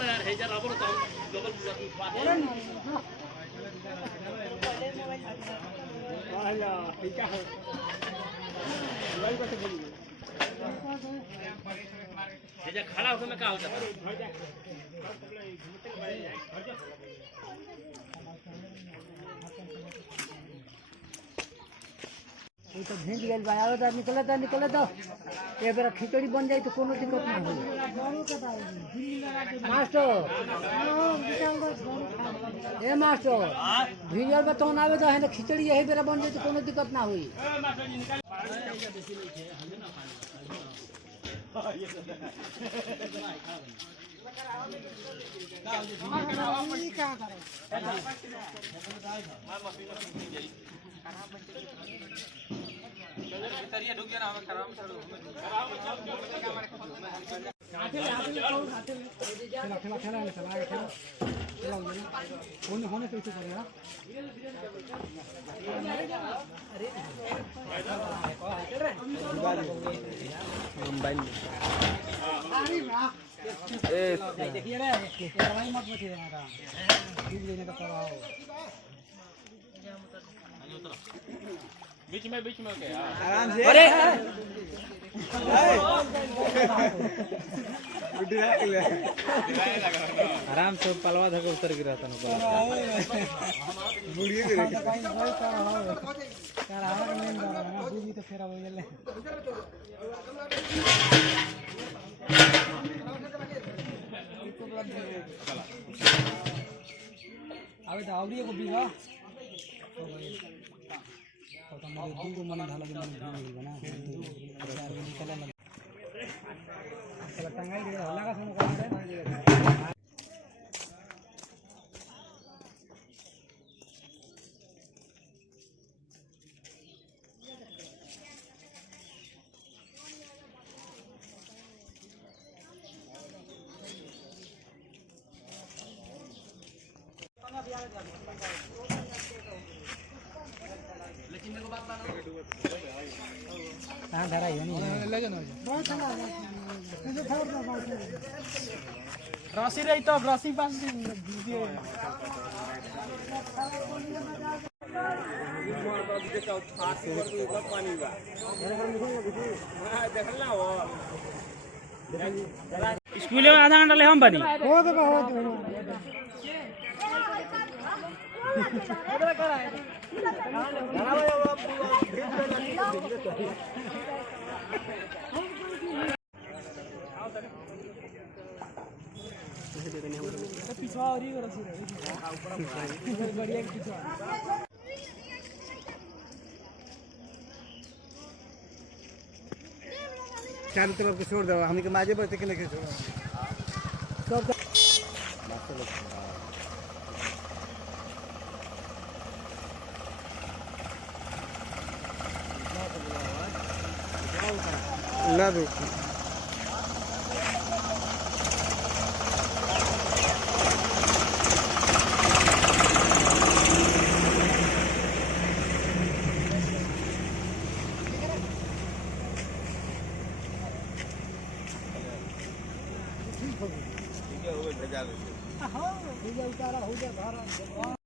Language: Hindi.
ना यार हे जरा बोलो तो डबल बात है आया ठीक है मोबाइल को बोलिए हे जा खड़ा होके मैं का हो जाता वो तो भेज गए बनाओ तो निकले तो एक बार खिचड़ी बन जाए तो कोनो दिक्कत ना हो मास्टर ए मास्टर भिजल में तो आवे तो है ना खिचड़ी यही बेरा बन जाए तो कोनो दिक्कत ना हुई होने कैसे करेगा देखिए रे मत बचिए लेने का करवाओ बीच में क्या आराम से अरे आराम से पलवा धके उतर गिरा था बुढ़िए गिरे यार आवाज नहीं आ रहा ना बुढ़ी तो फेरा हो गेले अबे तो आवड़ी को बीगा तो मेरे दू को मन ढाला के मन भूल बना चार को निकला लगा चला टंगाई दे हल्ला का सुनो कर हाँ धरा ही नहीं लगे ना राशि रही तो राशि पास दीजिए स्कूल में आधा घंटा ले हम बनी चारों तरफ को छोड़ दो हम के माजे पर के नहीं छोड़ सब ला दो ठीक है हो गया भेजा दे हां हो गया उतारा हो गया घर